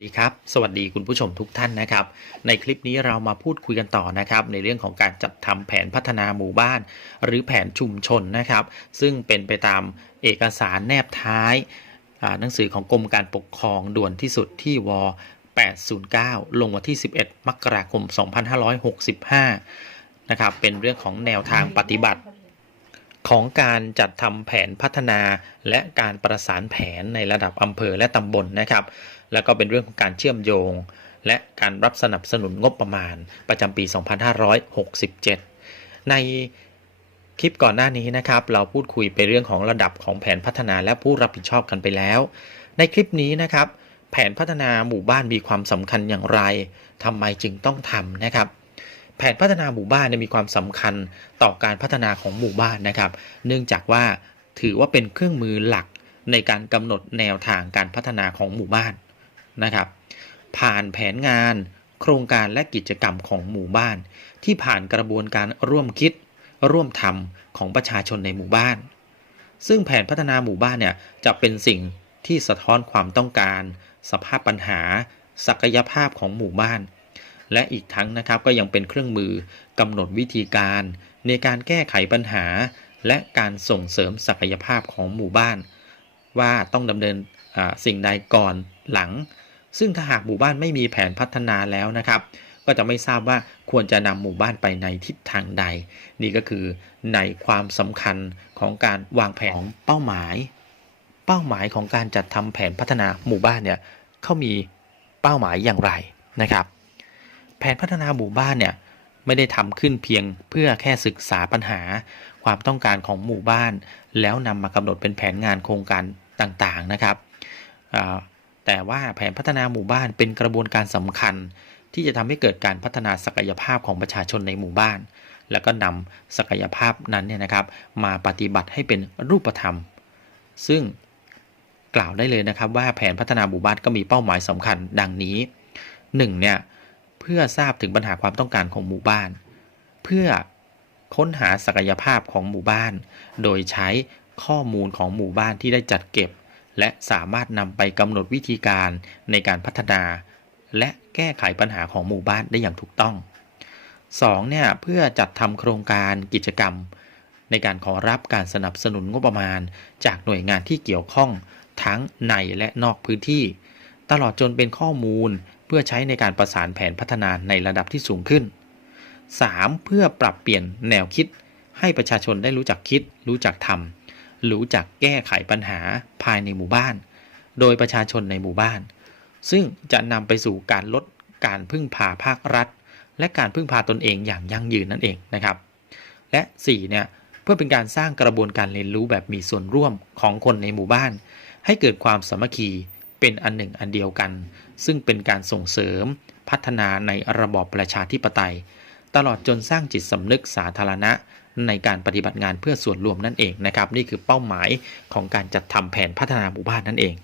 สวัสดีครับสวัสดีคุณผู้ชมทุกท่านนะครับ ในคลิปนี้เรามาพูดคุยกันต่อนะครับ ในเรื่องของการจัดทำแผนพัฒนาหมู่บ้าน หรือแผนชุมชนนะครับ ซึ่งเป็นไปตามเอกสารแนบท้ายหนังสือของกรมการปกครองด่วนที่สุดที่ว809 ลงวันที่ 11 มกราคม 2565 นะครับ เป็นเรื่องของแนวทางปฏิบัติ ของการจัดทำแผนพัฒนา และการประสานแผนในระดับอำเภอและตำบลนะครับ แล้วก็เป็นเรื่องของการเชื่อมโยง และการรับสนับสนุนงบประมาณประจำปี 2567 ในคลิปก่อนหน้านี้นะครับ เราพูดคุยไปเรื่องของระดับของแผนพัฒนาและผู้รับผิดชอบกันไปแล้ว ในคลิปนี้นะครับ แผนพัฒนาหมู่บ้านมีความสำคัญอย่างไรทำไมจึงต้องทำนะครับ แผนพัฒนาหมู่บ้านเนี่ยมีความสำคัญต่อการพัฒนาของหมู่บ้านนะครับ เนื่องจากว่าถือว่าเป็นเครื่องมือหลักในการกำหนดแนวทางการพัฒนาของหมู่บ้านนะครับ ผ่านแผนงาน โครงการและกิจกรรมของหมู่บ้าน ที่ผ่านกระบวนการร่วมคิด ร่วมทำของประชาชนในหมู่บ้าน ซึ่งแผนพัฒนาหมู่บ้านเนี่ยจะเป็นสิ่งที่สะท้อนความต้องการ สภาพปัญหา ศักยภาพของหมู่บ้าน และอีกทั้งนะครับก็ยังเป็นเครื่องมือกำหนดวิธีการ ในการแก้ไขปัญหา และการส่งเสริมศักยภาพของหมู่บ้าน ว่าต้องดำเนินสิ่งใดก่อนหลัง ซึ่งถ้าหากหมู่บ้านไม่มีแผนพัฒนาแล้วนะครับ ก็จะไม่ทราบว่าควรจะนำหมู่บ้านไปในทิศทางใด นี่ก็คือในความสำคัญของการวางแผนเป้าหมาย เป้าหมายของการจัดทำแผนพัฒนาหมู่บ้านเนี่ยเขามีเป้าหมายอย่างไรนะครับ แผนพัฒนาหมู่บ้านเนี่ยไม่ได้ทำขึ้นเพียงเพื่อแค่ศึกษาปัญหา ความต้องการของหมู่บ้าน แล้วนำมากำหนดเป็นแผนงานโครงการต่างๆนะครับ แต่ว่าแผนพัฒนาหมู่บ้านเป็นกระบวนการสำคัญ ที่จะทำให้เกิดการพัฒนาศักยภาพของประชาชนในหมู่บ้าน แล้วก็นำศักยภาพนั้นเนี่ยนะครับ มาปฏิบัติให้เป็นรูปธรรม ซึ่งกล่าวได้เลยนะครับว่าแผนพัฒนาหมู่บ้านก็มีเป้าหมายสำคัญดังนี้ 1. เนี่ย เพื่อทราบถึงปัญหาความต้องการของหมู่บ้าน เพื่อค้นหาศักยภาพของหมู่บ้าน โดยใช้ข้อมูลของหมู่บ้านที่ได้จัดเก็บ และสามารถนำไปกำหนดวิธีการในการพัฒนา และแก้ไขปัญหาของหมู่บ้านได้อย่างถูกต้อง 2. เนี่ยเพื่อจัดทำโครงการกิจกรรม ในการขอรับการสนับสนุนงบประมาณ จากหน่วยงานที่เกี่ยวข้องทั้งในและนอกพื้นที่ ตลอดจนเป็นข้อมูล พื่อใช้ในการประสานแผนพัฒนาในระดับที่สูงขึ้น 3. เพื่อปรับเปลี่ยนแนวคิด ให้ประชาชนได้รู้จักคิด รู้จักทำรู้จักแก้ไขปัญหาภายในหมู่บ้าน โดยประชาชนในหมู่บ้าน ซึ่งจะนำไปสู่การลดการพึ่งพาภาครัฐ และการพึ่งพาตนเองอย่างยั่งยืนนั่นเองนะครับ และ 4. เนี่ยเพื่อเป็นการสร้างกระบวนการเรียนรู้แบบมีส่วนร่วมของคนในหมู่บ้าน ให้เกิดความสามัคคี เป็นอันหนึ่งอันเดียวกัน ซึ่งเป็นการส่งเสริมพัฒนาในระบอบประชาธิปไตย ตลอดจนสร้างจิตสำนึกสาธารณะ ในการปฏิบัติงานเพื่อส่วนรวมนั่นเองนะครับ นี่คือเป้าหมายของการจัดทำแผนพัฒนาหมู่บ้านนั่นเอง